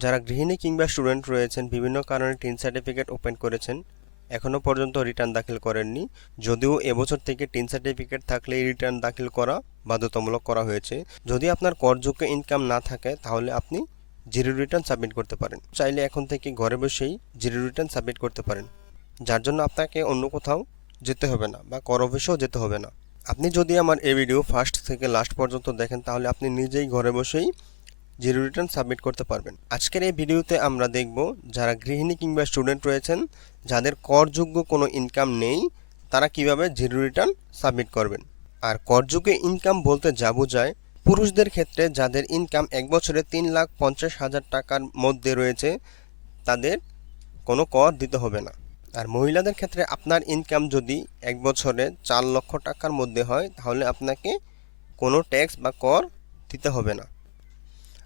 যারা গৃহিণী কিংবা স্টুডেন্ট রয়েছেন, বিভিন্ন কারণে টিন সার্টিফিকেট ওপেন করেছেন, এখনও পর্যন্ত রিটার্ন দাখিল করেননি। যদিও এবছর থেকে টিন সার্টিফিকেট থাকলে রিটার্ন দাখিল করা বাধ্যতামূলক করা হয়েছে। যদি আপনার করযোগ্য ইনকাম না থাকে তাহলে আপনি জিরো রিটার্ন সাবমিট করতে পারেন। চাইলে এখন থেকে ঘরে বসেই জিরো রিটার্ন সাবমিট করতে পারেন, যার জন্য আপনাকে অন্য কোথাও যেতে হবে না বা কর অফিসেও যেতে হবে না। আপনি যদি আমার এই ভিডিও ফার্স্ট থেকে লাস্ট পর্যন্ত দেখেন তাহলে আপনি নিজেই ঘরে বসেই জিরো রিটার্ন সাবমিট করতে পারবেন। আজকের এই ভিডিওতে আমরা দেখব যারা গৃহিণী কিংবা স্টুডেন্ট রয়েছেন, যাদের করযোগ্য কোনো ইনকাম নেই, তারা কিভাবে জিরো রিটার্ন সাবমিট করবেন। আর করযোগ্য ইনকাম বলতে যা বোঝায়, পুরুষদের ক্ষেত্রে যাদের ইনকাম এক বছরে 3,50,000 টাকার মধ্যে রয়েছে, তাদের কোনো কর দিতে হবে না। আর মহিলাদের ক্ষেত্রে আপনার ইনকাম যদি এক বছরে 4 লক্ষ টাকার মধ্যে হয় তাহলে আপনাকে কোনো ট্যাক্স বা কর দিতে হবে না।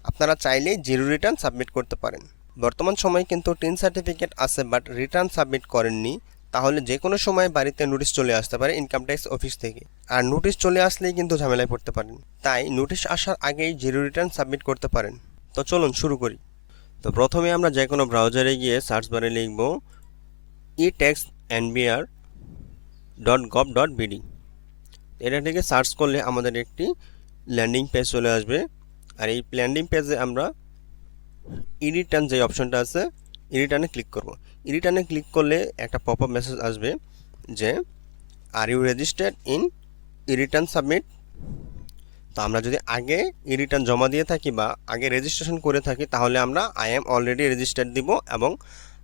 আপনারা চাইলেই জিরো রিটার্ন সাবমিট করতে পারেন। বর্তমান সময়ে কিন্তু টিন সার্টিফিকেট আছে বাট রিটার্ন সাবমিট করেননি, তাহলে যে কোনো সময় বাড়িতে নোটিশ চলে আসতে পারে ইনকাম ট্যাক্স অফিস থেকে। আর নোটিশ চলে আসলেই কিন্তু ঝামেলায় পড়তে পারেন। তাই নোটিশ আসার আগেই জিরো রিটার্ন সাবমিট করতে পারেন। তো চলুন শুরু করি। তো প্রথমে আমরা যে কোনো ব্রাউজারে গিয়ে সার্চ বারে লিখব etaxnbr.gov.bd। এটা থেকে সার্চ করলে আমাদের একটি ল্যান্ডিং পেজ চলে আসবে। আর এই ল্যান্ডিং পেজে আমরা ই রিটার্ন যে অপশনটা আছে, ই রিটার্নে ক্লিক করব। ই রিটার্নে ক্লিক করলে একটা পপ আপ মেসেজ আসবে যে are you registered in e return submit. তো আমরা যদি আগে ই রিটার্ন জমা দিয়ে থাকি বা আগে রেজিস্ট্রেশন করে থাকি তাহলে আমরা আই এম অলরেডি রেজিস্টার্ড দিব, এবং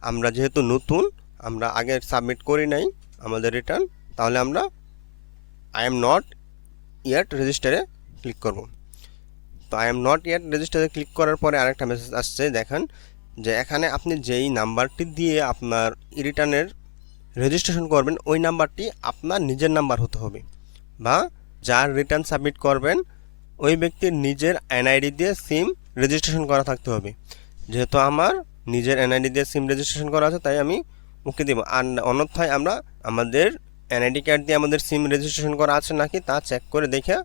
আমরা যেহেতু নতুন, আমরা আগে সাবমিট করি নাই আমাদের রিটার্ন, তাহলে আমরা আই এম নট ইয়েট রেজিস্টারে ক্লিক করব। তো আই এম নট ইয়েট রেজিস্টারে ক্লিক করার পরে আরেকটা মেসেজ আসছে, দেখেন যে এখানে আপনি যেই নাম্বারটি দিয়ে আপনার রিটার্নের রেজিস্ট্রেশন করবেন ওই নাম্বারটি আপনার নিজের নাম্বার হতে হবে, বা যার রিটার্ন সাবমিট করবেন ওই ব্যক্তির নিজের এনআইডি দিয়ে সিম রেজিস্ট্রেশন করা থাকতে হবে। যেহেতু আমার নিজের এনআইডি দিয়ে সিম রেজিস্ট্রেশন করা আছে তাই আমি ওকে দেবো। আর অন্যথায় আমরা আমাদের এনআইডি কার্ড দিয়ে আমাদের সিম রেজিস্ট্রেশন করা আছে নাকি তা চেক করে দেখে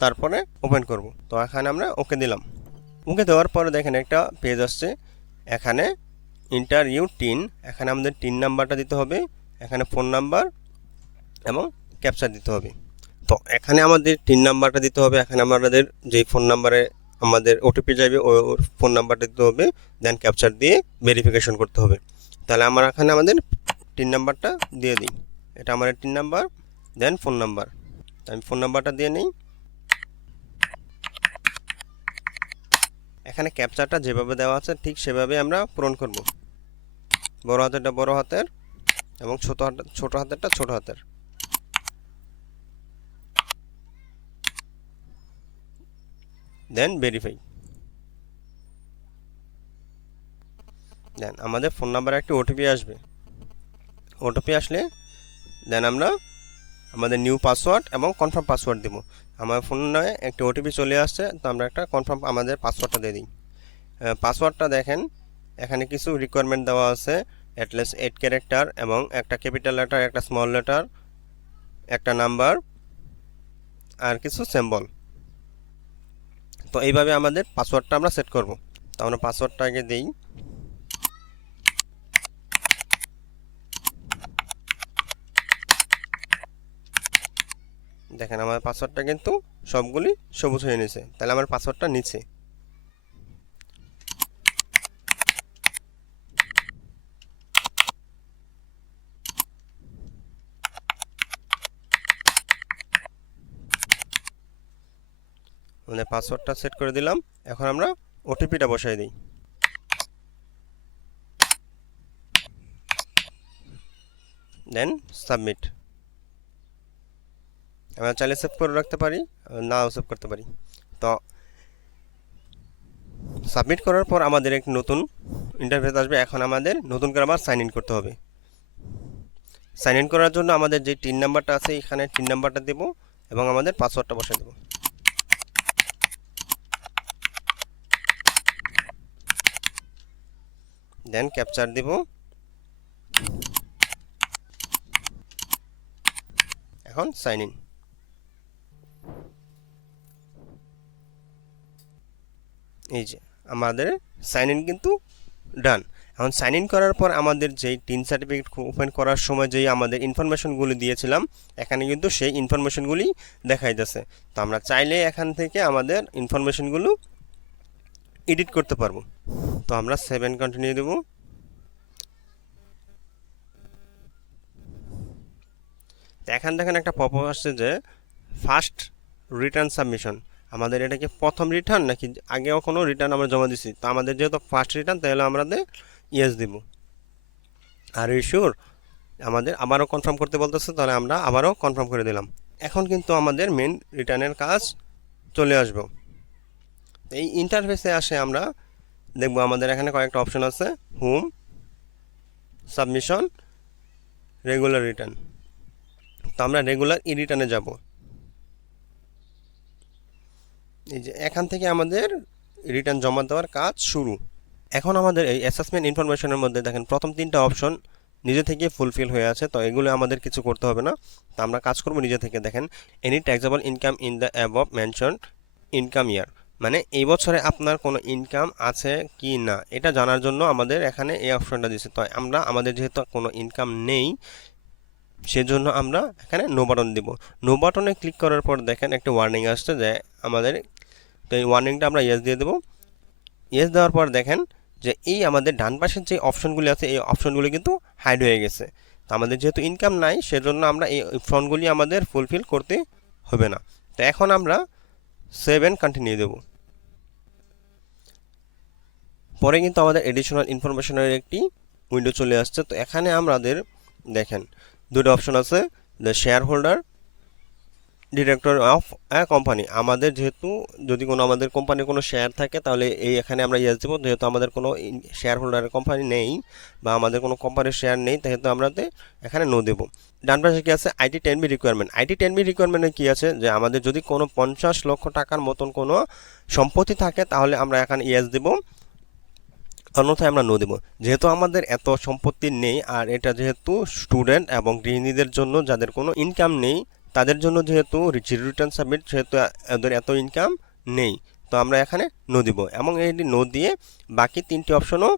তারপরে ওপেন করব। তো এখানে আমরা ওকে দিলাম। ওকে দেওয়ার পরে দেখেন একটা পেজ আসছে, এখানে ইন্টার ইউ টিন, এখানে আমাদের টিন নাম্বারটা দিতে হবে, এখানে ফোন নাম্বার এবং ক্যাপচা দিতে হবে। তো এখানে আমাদের টিন নাম্বারটা দিতে হবে, এখানে আমাদের যেই ফোন নাম্বারে আমাদের ওটিপি যাবে ওই ফোন নাম্বারটা দিতে হবে, দেন ক্যাপচার দিয়ে ভেরিফিকেশন করতে হবে। তাহলে আমরা এখানে আমাদের টিন নাম্বারটা দিয়ে দিই, এটা আমার টিন নাম্বার, দেন ফোন নাম্বার। আমি ফোন নাম্বারটা দিয়ে নিই। এখানে ক্যাপচারটা যেভাবে দেওয়া আছে ঠিক সেভাবে আমরা পূরণ করব। বড় হাতেরটা বড় হাতের এবং ছোট হাতেরটা ছোট হাতের। দেন ভেরিফাই। দেন আমাদের ফোন নাম্বারে একটি ওটিপি আসবে। ওটিপি আসলে দেন আমরা আমাদের নিউ পাসওয়ার্ড এবং কনফার্ম পাসওয়ার্ড দেব। আমার ফোনে একটি ওটিপি চলে আসছে, তো আমরা একটা কনফার্ম আমাদের পাসওয়ার্ডটা দিয়ে দিই। পাসওয়ার্ডটা দেখেন এখানে কিছু রিকোয়ারমেন্ট দেওয়া আছে, অ্যাটলিস্ট 8 ক্যারেক্টার এবং একটা ক্যাপিটাল লেটার, একটা স্মল লেটার, একটা নাম্বার আর কিছু সিম্বল। তো এইভাবে আমাদের পাসওয়ার্ডটা আমরা সেট করব। তো আমরা পাসওয়ার্ডটা আগে দিই। দেখেন আমার পাসওয়ার্ডটা কিন্তু সবগুলি সবুজ হয়ে নিয়েছে, তাহলে আমার পাসওয়ার্ডটা নিচে। আমাদের পাসওয়ার্ডটা সেট করে দিলাম, এখন আমরা ওটিপিটা বসাই দিই। দেন সাবমিট। আমরা চাইলে সেভ করে রাখতে পারি, নাও সেভ করতে পারি। তো সাবমিট করার পর আমাদের একটি নতুন ইন্টারফেস আসবে। এখন আমাদের নতুন করে আবার সাইন ইন করতে হবে। সাইন ইন করার জন্য আমাদের যে টিন নাম্বারটা আছে এখানে টিন নাম্বারটা দেব এবং আমাদের পাসওয়ার্ডটা বসাই দেব। দেন ক্যাপচার দেব। এখন সাইন ইন। এই যে আমাদের সাইন ইন কিন্তু ডান। এখন সাইন ইন করার পর আমাদের যেই টিন সার্টিফিকেট ওপেন করার সময় যেই আমাদের ইনফরমেশনগুলি দিয়েছিলাম এখানে কিন্তু সেই ইনফরমেশনগুলি দেখাই যাচ্ছে। তো আমরা চাইলে এখান থেকে আমাদের ইনফরমেশনগুলো এডিট করতে পারবো। তো আমরা 7 কন্টিনিউ দেব। এখান দেখেন একটা পপআপ আসছে যে ফার্স্ট রিটার্ন সাবমিশন, আমাদের এটা কি প্রথম রিটার্ন নাকি আগেও কোনো রিটার্ন আমরা জমা দিছি। তো আমাদের যেহেতু ফার্স্ট রিটার্ন তাহলে আমাদের ইয়েস দিব। আর ইস্যুর আমাদের আবারও কনফার্ম করতে বলতেছে, তাহলে আমরা আবারও কনফার্ম করে দিলাম। এখন কিন্তু আমাদের মেন রিটার্নের কাজ চলে আসবে। এই ইন্টারফেসে আসে আমরা দেখব আমাদের এখানে কয়েকটা অপশন আছে, হোম, সাবমিশন, রেগুলার রিটার্ন। তো আমরা রেগুলার ই রিটার্নে যাব। এই যে এখান থেকে আমাদের রিটার্ন জমা দেওয়ার কাজ শুরু। এখন আমাদের এই অ্যাসেসমেন্ট ইনফরমেশনের মধ্যে দেখেন প্রথম 3টা অপশন নিজে থেকে ফুলফিল হয়ে আছে। তো এগুলো আমাদের কিছু করতে হবে না, তো আমরা কাজ করব নিজে থেকে। দেখেন any taxable income in the above mention income ইয়ার, মানে এই বছরে আপনার কোনো ইনকাম আছে কি না এটা জানার জন্য আমাদের এখানে এই অপশনটা দিয়েছে। তো আমরা আমাদের যেহেতু কোনো ইনকাম নেই সেজন্য আমরা এখানে নো বাটন দিব। নো বাটনে ক্লিক করার পর দেখেন একটা ওয়ার্নিং আসছে যে আমাদের, তো এই ওয়ার্নিংটা আমরা ইয়েস দিয়ে দেবো। ইয়েস দেওয়ার পর দেখেন যে এই আমাদের ডান পাশের যে অপশনগুলি আছে এই অপশনগুলি কিন্তু হাইড হয়ে গেছে। তো আমাদের যেহেতু ইনকাম নাই সেজন্য আমরা এই অপশনগুলি আমাদের ফুলফিল করতে হবে না। তো এখন আমরা 7 কন্টিনিউ দেব। পরে কিন্তু আমাদের এডিশনাল ইনফরমেশনের একটি উইন্ডো চলে আসছে। তো এখানে আমাদের দেখেন দুটো অপশন আছে, the share holder, director of a company. আমাদের যেহেতু যদি কোনো আমাদের কোম্পানির কোনো শেয়ার থাকে তাহলে এই এখানে আমরা ইয়েস দেবো। যেহেতু আমাদের কোনো শেয়ার হোল্ডারের কোম্পানি নেই বা আমাদের কোনো কোম্পানির শেয়ার নেই সেহেতু আমরা এখানে নো দেবো। ডান পাশে কী আছে, IT 10B requirement. IT 10B রিকোয়ারমেন্টে কী আছে যে আমাদের যদি কোনো 50 লক্ষ টাকার মতন কোনো সম্পত্তি থাকে তাহলে আমরা এখানে ইয়েস দেবো, অন্যথায় আমরা নো দেবো। যেহেতু আমাদের এত সম্পত্তি নেই আর এটা যেহেতু স্টুডেন্ট এবং গৃহিণীদের জন্য যাদের কোনো ইনকাম নেই তাদের জন্য যেহেতু জিরো রিটার্ন সাবমিট, সেহেতু এদের এত ইনকাম নেই, তো আমরা এখানে নো দিব। এবং এই নো দিয়ে বাকি 3টি অপশনও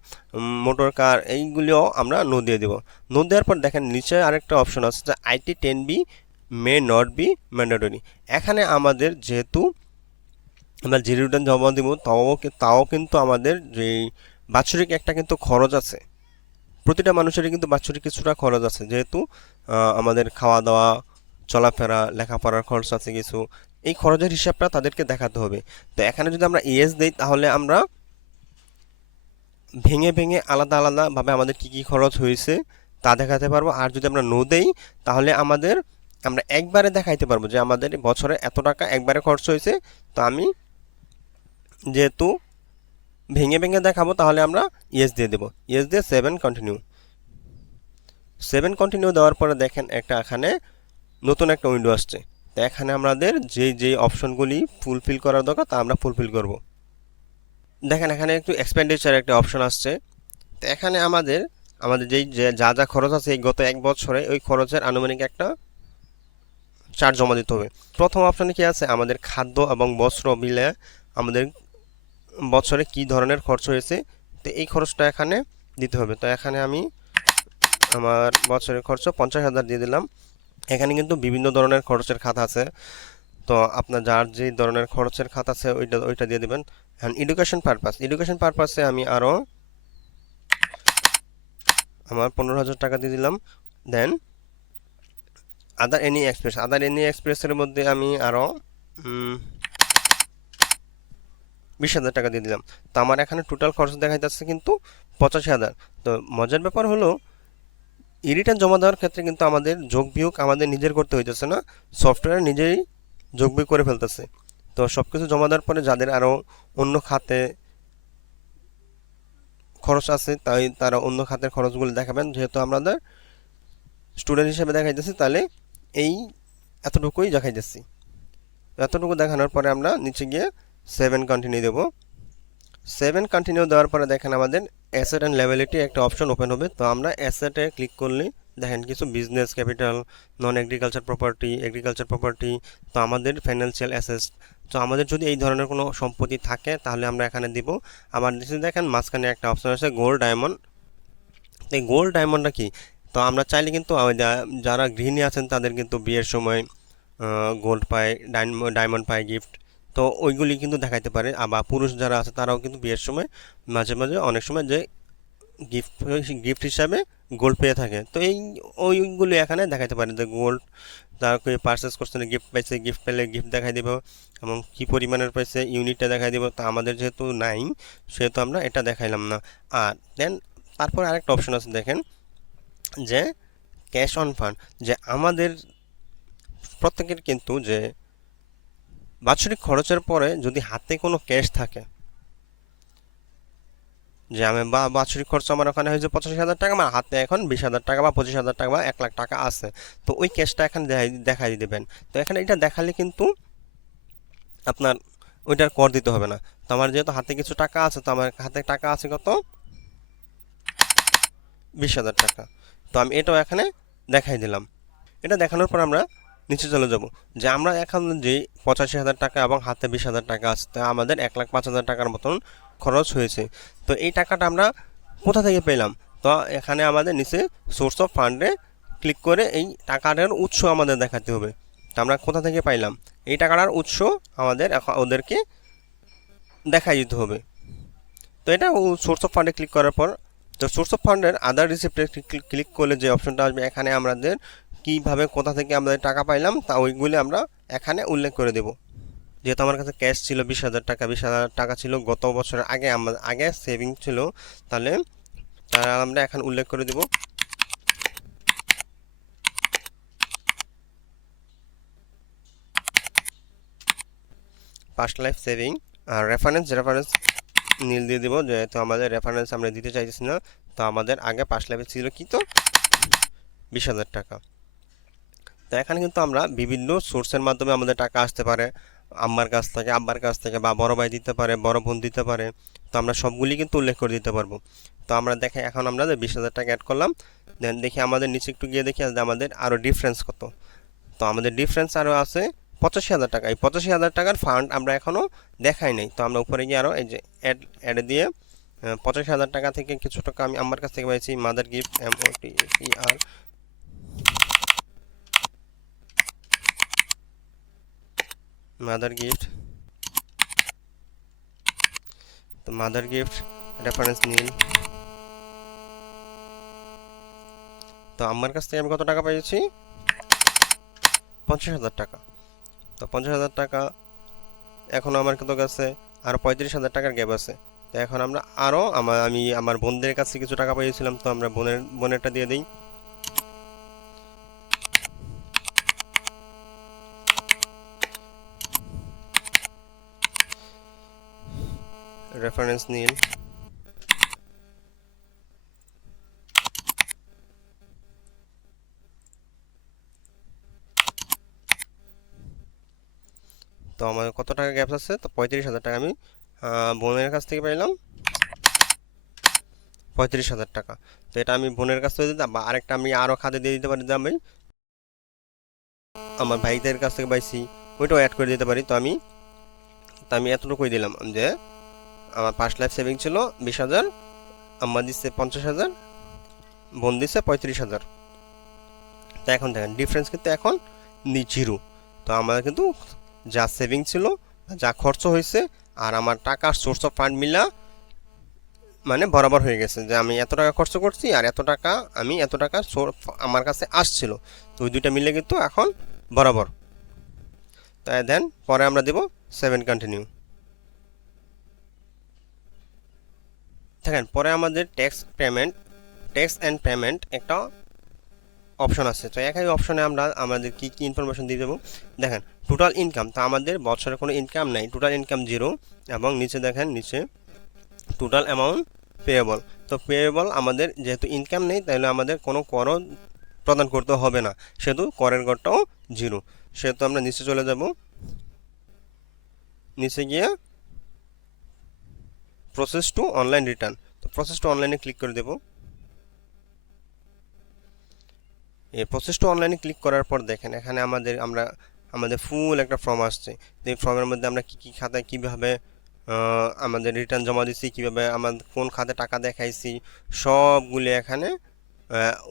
মোটর কার এইগুলিও আমরা নো দিয়ে দেব। নো দেওয়ার পর দেখেন নিচে আরেকটা অপশন আছে যে IT 10B may not be mandatory. এখানে আমাদের যেহেতু আমরা জিরো রিটার্ন জমা দেব তাও কিন্তু আমাদের যেই বাৎসরিক একটা কিন্তু খরচ আছে, প্রতিটা মানুষেরই কিন্তু বাৎসরিক কিছুটা খরচ আছে। যেহেতু আমাদের খাওয়া দাওয়া, চলাফেরা, লেখাপড়ার খরচ আছে কিছু, এই খরচের হিসাবটা তাদেরকে দেখাতে হবে। তো এখানে যদি আমরা ইয়েস দেই তাহলে আমরা ভেঙে ভেঙে আলাদা আলাদাভাবে আমাদের কী কী খরচ হয়েছে তা দেখাতে পারবো। আর যদি আমরা নো দেই তাহলে আমরা একবারে দেখাইতে পারবো যে আমাদের বছরে এত টাকা একবারে খরচ হয়েছে। তো আমি যেহেতু ভেঙে ভেঙে দেখাবো তাহলে আমরা ইয়েস দিয়ে দেবো। ইয়েস দিয়ে 7 কন্টিনিউ। 7 কন্টিনিউ দেওয়ার পরে দেখেন এখানে নতুন একটা উইন্ডো আসছে। তো এখানে আমাদের যেই অপশনগুলি ফুলফিল করার দরকার তা আমরা ফুলফিল করব। দেখেন এখানে একটু এক্সপেন্ডিচার একটা অপশন আসছে। তো এখানে আমাদের যেই যা যা খরচ আছে এই গত 1 বছরে ওই খরচের আনুমানিক একটা চার্ট জমা দিতে হবে। প্রথম অপশনে কি আছে, আমাদের খাদ্য এবং বস্ত্র মিলে আমাদের বছরে কি ধরনের খরচ হয়েছে, তো এই খরচটা এখানে দিতে হবে। তো এখানে আমি আমার বছরের খরচ 50,000 দিয়ে দিলাম। এখানে কিন্তু বিভিন্ন ধরনের খরচের খাত আছে, তো আপনার যার যে ধরনের খরচের খাত আছে ওইটা দিয়ে দেবেন। এখন এডুকেশন পারপাসে আমি আরও আমার 15,000 টাকা দিয়ে দিলাম। দেন আদার এনি এক্সপ্রেসের মধ্যে আমি আরও 20,000 টাকা দিয়ে দিলাম। তো আমার এখানে টোটাল খরচ দেখা যাচ্ছে কিন্তু 85,000। তো মজার ব্যাপার হলো রিটার্ন জমা দেওয়ার ক্ষেত্রে কিন্তু আমাদের যোগ বিয়োগ আমাদের নিজের করতে হইতেছে না, সফটওয়্যার নিজেই যোগ বিয়োগ করে ফেলতেছে। তো সব কিছু জমা দেওয়ার পরে যাদের আরও অন্য খাতে খরচ আছে তাই তারা অন্য খাতের খরচগুলো দেখাবেন। যেহেতু আমাদের স্টুডেন্ট হিসেবে দেখাইতেছি তাহলে এই এতটুকুই দেখাইতেছি। এতটুকু দেখানোর পরে আমরা নিচে গিয়ে 7 কন্টিনিউ দেব। 7 কন্টিনিউ দেওয়ার পরে দেখেন আমাদের অ্যাসেট অ্যান্ড লায়াবিলিটি একটা অপশন ওপেন হবে। তো আমরা অ্যাসেটে ক্লিক করলে দেখেন কিছু বিজনেস ক্যাপিটাল, নন এগ্রিকালচার প্রপার্টি, এগ্রিকালচার প্রপার্টি, তো আমাদের ফাইন্যান্সিয়াল অ্যাসেট তো আমাদের যদি এই ধরনের কোনো সম্পত্তি থাকে তাহলে আমরা এখানে দিব। আবার নিচে দেখেন মাঝখানে একটা অপশন আছে গোল্ড ডায়মন্ড। এই গোল্ড ডায়মন্ডটা কি? তো আমরা চাইলে কিন্তু যারা গৃহিণী আছেন তাদের কিন্তু বিয়ের সময় গোল্ড পায়, ডায়মন্ড পায় গিফট। তো ওইগুলি কিন্তু দেখাইতে পারে। আবার পুরুষ যারা আছে তারাও কিন্তু বিয়ের সময় মাঝে মাঝে অনেক সময় যে গিফট গিফট হিসাবে গোল্ড পেয়ে থাকে। তো ওইগুলি এখানে দেখাইতে পারে যে গোল্ড তাকে পারচেস করছে গিফট পাইছে, গিফট পেলে গিফট দেখাই দিব এবং কি পরিমাণের পাইছে ইউনিটটা দেখাই দিব। তো আমাদের যেহেতু নাই সেহেতু আমরা এটা দেখাইলাম না। আর দেন তারপর আরেকটা অপশন আছে দেখেন যে ক্যাশ অন ফান্ড, যে আমাদের প্রত্যেকের কিন্তু যে বাৎসরিক খরচের পরে যদি হাতে কোনো ক্যাশ থাকে, যে আমি বাৎসরিক খরচ আমার ওখানে হয়েছে 85,000 টাকা, আমার হাতে এখন 20,000 টাকা বা 25,000 টাকা বা 1,00,000 টাকা আছে, তো ওই ক্যাশটা এখানে দেখাই দেবেন। তো এখানে এটা দেখালে কিন্তু আপনার ওইটার কর দিতে হবে না। তো আমার যেহেতু হাতে কিছু টাকা আছে, তো আমার হাতে টাকা আছে কত, 20,000 টাকা। তো আমি এটাও এখানে দেখাই দিলাম। এটা দেখানোর পর আমরা নিচে চলে যাব, যে আমরা এখন যে 85,000 টাকা এবং হাতে 20,000 টাকা আছে, তা আমাদের 1,05,000 টাকার মতন খরচ হয়েছে। তো এই টাকাটা আমরা কোথা থেকে পেলাম? তো এখানে আমাদের নিচে সোর্স অফ ফান্ডে ক্লিক করে এই টাকাটার উৎস আমাদের দেখাতে হবে। তো আমরা কোথা থেকে পাইলাম এই টাকাটার উৎস আমাদের ওদেরকে দেখাই দিতে হবে। তো এটা সোর্স অফ ফান্ডে ক্লিক করার পর, তো সোর্স অফ ফান্ডের আদার রিসিপ্টে ক্লিক করলে যে অপশনটা আসবে, এখানে আমাদের কিভাবে কোথা থেকে আমাদের টাকা পাইলাম তা ওইগুলি আমরা এখানে উল্লেখ করে দেব। যেহেতু আমার কাছে ক্যাশ ছিল 20,000 টাকা, 20,000 টাকা ছিল গত বছরের আগে আগে সেভিং ছিল, তাহলে আমরা এখানে উল্লেখ করে দেব পাস্ট লাইফ সেভিং। আর রেফারেন্স নীল দিয়ে দেবো, যেহেতু আমাদের রেফারেন্স আমরা দিতে চাইতেছি না। তো আমাদের আগে পাস্ট লাইফে ছিল কি, তো 20,000 টাকা। তো এখানে কিন্তু আমরা বিভিন্ন সোর্সের মাধ্যমে আমাদের টাকা আসতে পারে, আম্মার কাছ থেকে, আব্বার কাছ থেকে, বা বড় ভাই দিতে পারে, বড় বোন দিতে পারে। তো আমরা সবগুলি কিন্তু উল্লেখ করে দিতে পারবো। তো আমরা দেখে এখন আমরা 20,000 টাকা অ্যাড করলাম। দেন দেখি আমাদের নিচে একটু গিয়ে দেখি আমাদের আরও ডিফারেন্স কত। তো আমাদের ডিফারেন্স আরও আছে 85,000 টাকা। এই 85,000 টাকার ফান্ড আমরা এখনও দেখাই নাই। তো আমরা উপরে গিয়ে আরও এই যে অ্যাড দিয়ে 85,000 টাকা থেকে কিছু টাকা আমি আমার কাছ থেকে পাইছি mother gift, MOTHER, mother gift. তো মাদার গিফট রেফারেন্স নীল। তো আমার কাছ থেকে আমি কত টাকা পেয়েছি, 50,000 টাকা। তো 50,000 টাকা এখন আমার কত কাছে আরও 35,000 টাকার গ্যাপ আছে। তো এখন আমরা আরও আমি আমার বোনদের কাছে কিছু টাকা পেয়েছিলাম, তো আমরা বোনেরটা দিয়ে দিই। রেফারেন্স নীল। তো আমার কত টাকা গ্যাপ আছে, তো 35,000 টাকা আমি বোনের কাছ থেকে পাইলাম 35,000 টাকা। তো এটা আমি বোনের কাছ থেকে দিতাম, বা আরেকটা আমি আরও খাতে দিয়ে দিতে পারি, যে আমি আমার ভাইদের কাছ থেকে পাইছি ওইটাও অ্যাড করে দিতে পারি। তো আমি এতটুকুই দিলাম যে আমার পাস্ট লাইফ সেভিং ছিল 20,000, আম্মা দিচ্ছে 50,000, বোন দিচ্ছে 35,000। তো এখন দেখেন ডিফারেন্স কিন্তু এখন জিরো। তো আমাদের কিন্তু যা সেভিং ছিল, যা খরচ হয়েছে, আর আমার টাকার সোর্স অফ ফান্ড মিলা মানে বরাবর হয়ে গেছে, যে আমি এত টাকা খরচ করছি আর এত টাকা আমার কাছে আসছিল। তো ওই দুইটা মিলে কিন্তু এখন বরাবর। তাই দেন পরে আমরা দেব 7 কন্টিনিউ। দেখেন পরে আমাদের ট্যাক্স অ্যান্ড পেমেন্ট একটা অপশন আছে। তো একই অপশনে আমরা আমাদের কি কি ইনফরমেশন দিয়ে দেবো। দেখেন টোটাল ইনকাম, তো আমাদের বছরে কোনো ইনকাম নাই, টোটাল ইনকাম 0। এবং নিচে দেখেন নিচে টোটাল অ্যামাউন্ট পেয়েবল। তো পেয়েবল আমাদের যেহেতু ইনকাম নেই, তাহলে আমাদের কোনো করও প্রদান করতে হবে না, সেহেতু করের গড়টাও 0। সেহেতু আমরা নিচে চলে যাব, নিচে গিয়ে প্রসেস টু অনলাইন রিটার্ন। তো প্রসেস টু অনলাইনে ক্লিক করে দেব। এই প্রসেস টু অনলাইনে ক্লিক করার পর দেখেন এখানে আমরা আমাদের ফুল একটা ফর্ম আসছে। তো এই ফর্মের মধ্যে আমরা কী কী খাতায় কীভাবে আমাদের রিটার্ন জমা দিচ্ছি, কীভাবে আমাদের কোন খাতে টাকা দেখাইছি, সবগুলি এখানে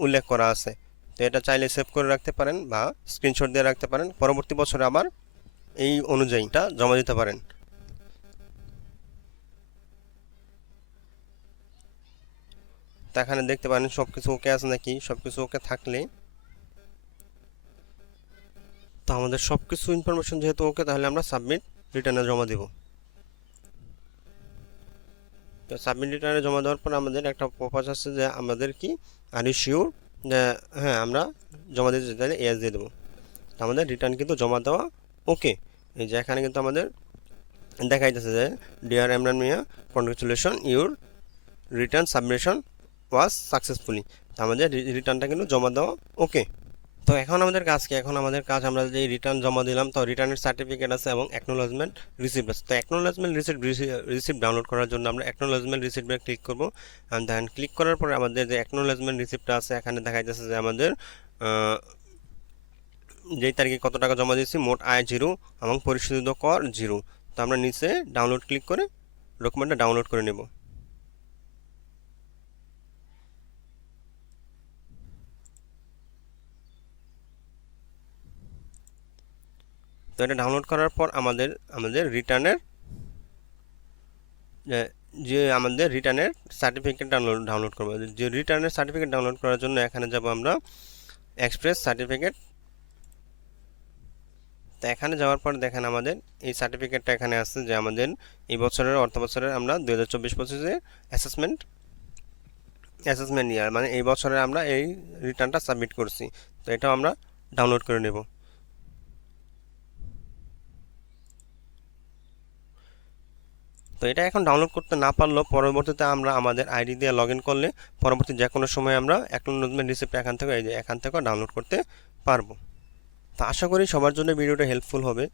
উল্লেখ করা আছে। তো এটা চাইলে সেভ করে রাখতে পারেন বা স্ক্রিনশট দিয়ে রাখতে পারেন, পরবর্তী বছরে আবার এই অনুযায়ীটা জমা দিতে পারেন। তো এখানে দেখতে পারেন সব কিছু ওকে আছে নাকি। সব কিছু ওকে থাকলে তো আমাদের সব কিছু ইনফরমেশন যেহেতু ওকে, তাহলে আমরা সাবমিট রিটার্নে জমা দেব। তো সাবমিট রিটার্নে জমা দেওয়ার পর আমাদের একটা পপাস আসছে যে আমাদের কি আর ইউ শিওর, যে হ্যাঁ আমরা জমা দিতে চাইলে এস দিয়ে দেবো। তো আমাদের রিটার্ন কিন্তু জমা দেওয়া ওকে। এই যে এখানে কিন্তু আমাদের দেখাইতেছে যে dear Imran Miah, congratulation, your return submission was successfully. তো আমাদের রিটার্নটা কিন্তু জমা দেওয়া ওকে। তো এখন আমাদের কাজ কি? এখন আমাদের কাজ, আমরা যে রিটার্ন জমা দিলাম, তো রিটার্নের সার্টিফিকেট আছে এবং অ্যাকনোলেজমেন্ট রিসিপ্ট আছে। তো অ্যাকনোলেজমেন্ট রিসিপ্ট ডাউনলোড করার জন্য আমরা অ্যাকনোলেজমেন্ট রিসিপ্টে ক্লিক করবো। অ্যান্ড দেন ক্লিক করার পরে আমাদের যে অ্যাকনোলেজমেন্ট রিসিপ্টটা আছে, এখানে দেখা যাচ্ছে যে আমাদের যেই তারিখে কত টাকা জমা দিয়েছি, মোট আয় 0 এবং পরিশোধিত কর 0। তো আমরা নিচে ডাউনলোড ক্লিক করে ডকুমেন্টটা ডাউনলোড করে নেব। তো এটা ডাউনলোড করার পর আমাদের রিটার্নের যে আমাদের রিটার্নের সার্টিফিকেট ডাউনলোড করবো। যে রিটার্নের সার্টিফিকেট ডাউনলোড করার জন্য এখানে যাব আমরা এক্সপ্রেস সার্টিফিকেট। তো এখানে যাওয়ার পর দেখেন আমাদের এই সার্টিফিকেটটা এখানে আছে যে আমাদের এই বছরের অর্থ বছরের আমরা 2024-25 অ্যাসেসমেন্ট ইয়ার, মানে এই বছরে আমরা এই রিটার্নটা সাবমিট করছি। তো এটাও আমরা ডাউনলোড করে নেব। তো এটা এখন ডাউনলোড করতে না পারলেও পরবর্তীতে আমরা আমাদের আইডি দিয়ে লগ ইন করলে পরবর্তী যে কোনো সময় আমরা অ্যাকনোলেজমেন্ট রিসিপ্ট এখান থেকে ডাউনলোড করতে পারবো। তো আশা করি সবার জন্য ভিডিওটা হেল্পফুল হবে।